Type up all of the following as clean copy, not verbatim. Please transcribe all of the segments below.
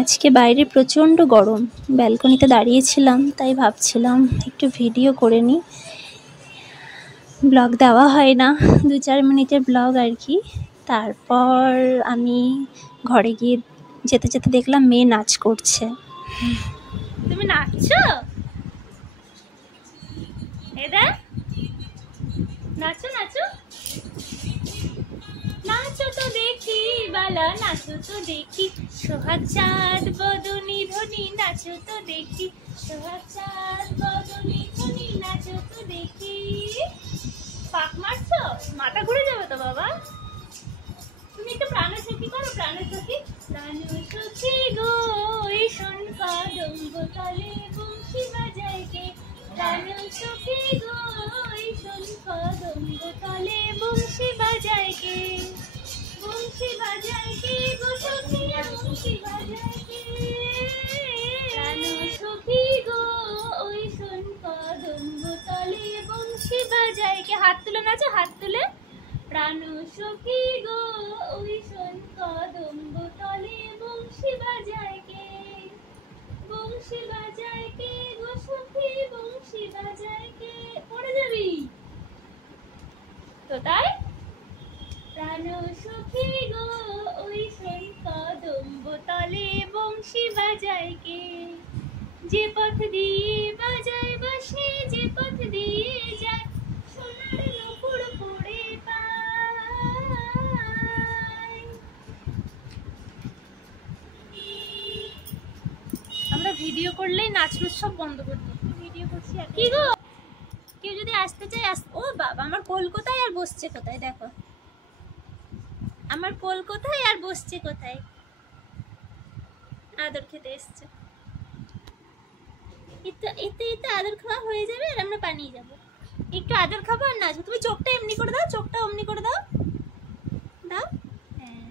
আজকে বাইরে প্রচণ্ড গরম, ব্যালকনিতে দাঁড়িয়েছিলাম, তাই ভাবছিলাম একটু ভিডিও করে নিই। ব্লগ দেওয়া হয় না, 2-4 মিনিটের ব্লগ আর কি। তারপর আমি ঘরে গিয়ে যেতে যেতে দেখলাম মেয়ে নাচ করছে। তুমি নাচছো? এদা নাচো নাচো নাচো তো দেখি, বালা নাচো তো দেখি, সোহাগ চাঁদ বদনি ধনি নাচো তো দেখি, সোহাগ চাঁদ বদনি ধনি নাচো তো দেখি। পাক মারছো? মাথা ঘুরে যাবে তো বাবা। তুমি একটু প্রাণসখী করো, প্রাণসখী। প্রাণসখী গো এই শোন কদম্ব তলে বংশী বাজায় কে, প্রাণসখী গো এই শোন কদম্ব তলে বংশী বাজায় কে, বংশী বাজায় কে গো সখী, বংশী বাজায় কে, প্রাণসখী গো ওই শোন কদম্ব তলে বংশী বাজায় কে। হাত তুলে নাচো, হাত তুলে। প্রাণসখী গো ওই শোন কদম্ব তলে বংশী বাজায় কে, বংশী বাজায় কে গো সখী, বংশী বাজায় কে। পড়ে যাবি তো তাই। প্রাণসখী গো ওই শোন কদম্ব তলে বংশী বাজায় কে, যে পথ দিয়ে বাজায় বাঁশি, যে পথ দিয়ে যায় সোনার নূপুর পড়ে পায়। আমরা ভিডিও করলেই নাচ সব বন্ধ করে দিই। ভিডিও করছি আর কি গো, কেউ যদি আসতে চায় ও বাবা, আমার কোল কোথায় আর বসছে কোথায়, দেখো আমার কোল কোথায় আর বসছে কোথায়। আদর খেতে এসছে, এতে এতে এতে আদর খাওয়া হয়ে যাবে আর আমরা পানিয়ে যাবো। একটু আদর খাবো আর নাচবো। তুমি চোখটা এমনি করে দাও, চোখটা অমনি করে দাও, দাও। হ্যাঁ,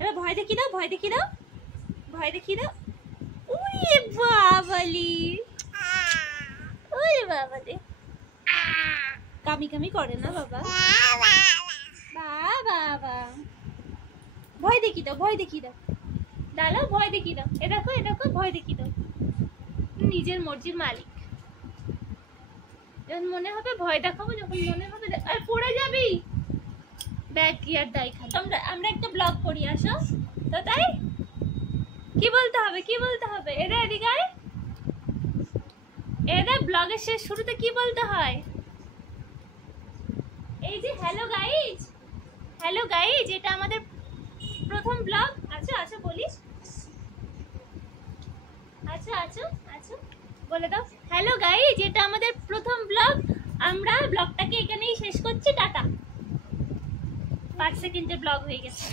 এবার ভয় দেখিয়ে দাও, ভয় দেখিয়ে দাও, ভয় দেখিয়ে দাও। ওরে বাবালি, ওরে বাবা রে, কামি কামি করে না বাবা, বাবা ভয় দেখিয়ে দাও, ভয় দেখিয়ে দাও, দাঁড়াও ভয় দেখিয়ে দাও। এ দেখো, এ দেখো, ভয় দেখিয়ে দাও। নিজের মর্জির মালিক, যখন মনে হবে ভয় দেখাবো, যখন মনে হবে আর পড়ে যাবি। ব্যাগ কি আর দায় খাই। আমরা একটা ব্লগ করি, আসো তো তাই। কি বলতে হবে, কি বলতে হবে? এরা এদিকে আয়। এরা ব্লগের শেষ শুরুতে কি বলতে হয়? এই যে হ্যালো গাইজ, হ্যালো গাইজ, এটা আমাদের প্রথম ব্লগ। আচ্ছা আচ্ছা বলিস, আচ্ছা আচ্ছা আচ্ছা বলে দাও। হ্যালো গাইজ, এটা আমাদের প্রথম ব্লগ, আমরা ব্লগটাকে এখানেই শেষ করছি, টাটা। 5 সেকেন্ডের ব্লগ হয়ে গেছে।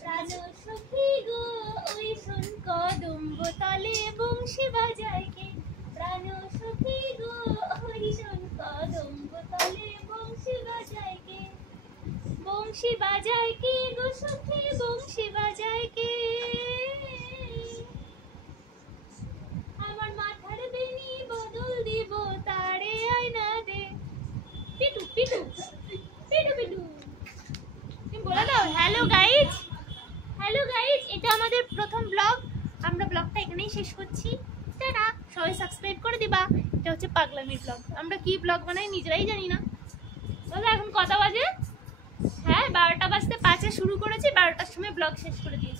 প্রাণসখী গো ওই শোন কদম্ব তলে বংশী বাজায় কে, প্রাণসখী গো ওই শোন কদম্ব তলে বংশী বাজায় কে, বংশী বাজায় কে গো সখী, বংশী বাজায় কে। আমার মাথার বেনি বদল দিব তারে আয়না দে, পিটু পিটু পিটু পিটু। তুমি বলে দাও হ্যালো গাইজ, হ্যালো গাইজ, এটা আমাদের প্রথম ব্লগ, আমরা ব্লগটা এখানেই শেষ করছি, টাটা। সবাই সাবস্ক্রাইব করে দিবা। এটা হচ্ছে পাগলামির ব্লগ, আমরা কি ব্লগ বানাই নিজেরাই জানি না। বলো এখন কটা বাজে? হ্যাঁ 12টা বাজতে 5-এ শুরু করেছি, 12টার সময় ব্লগ শেষ করে দিয়েছি।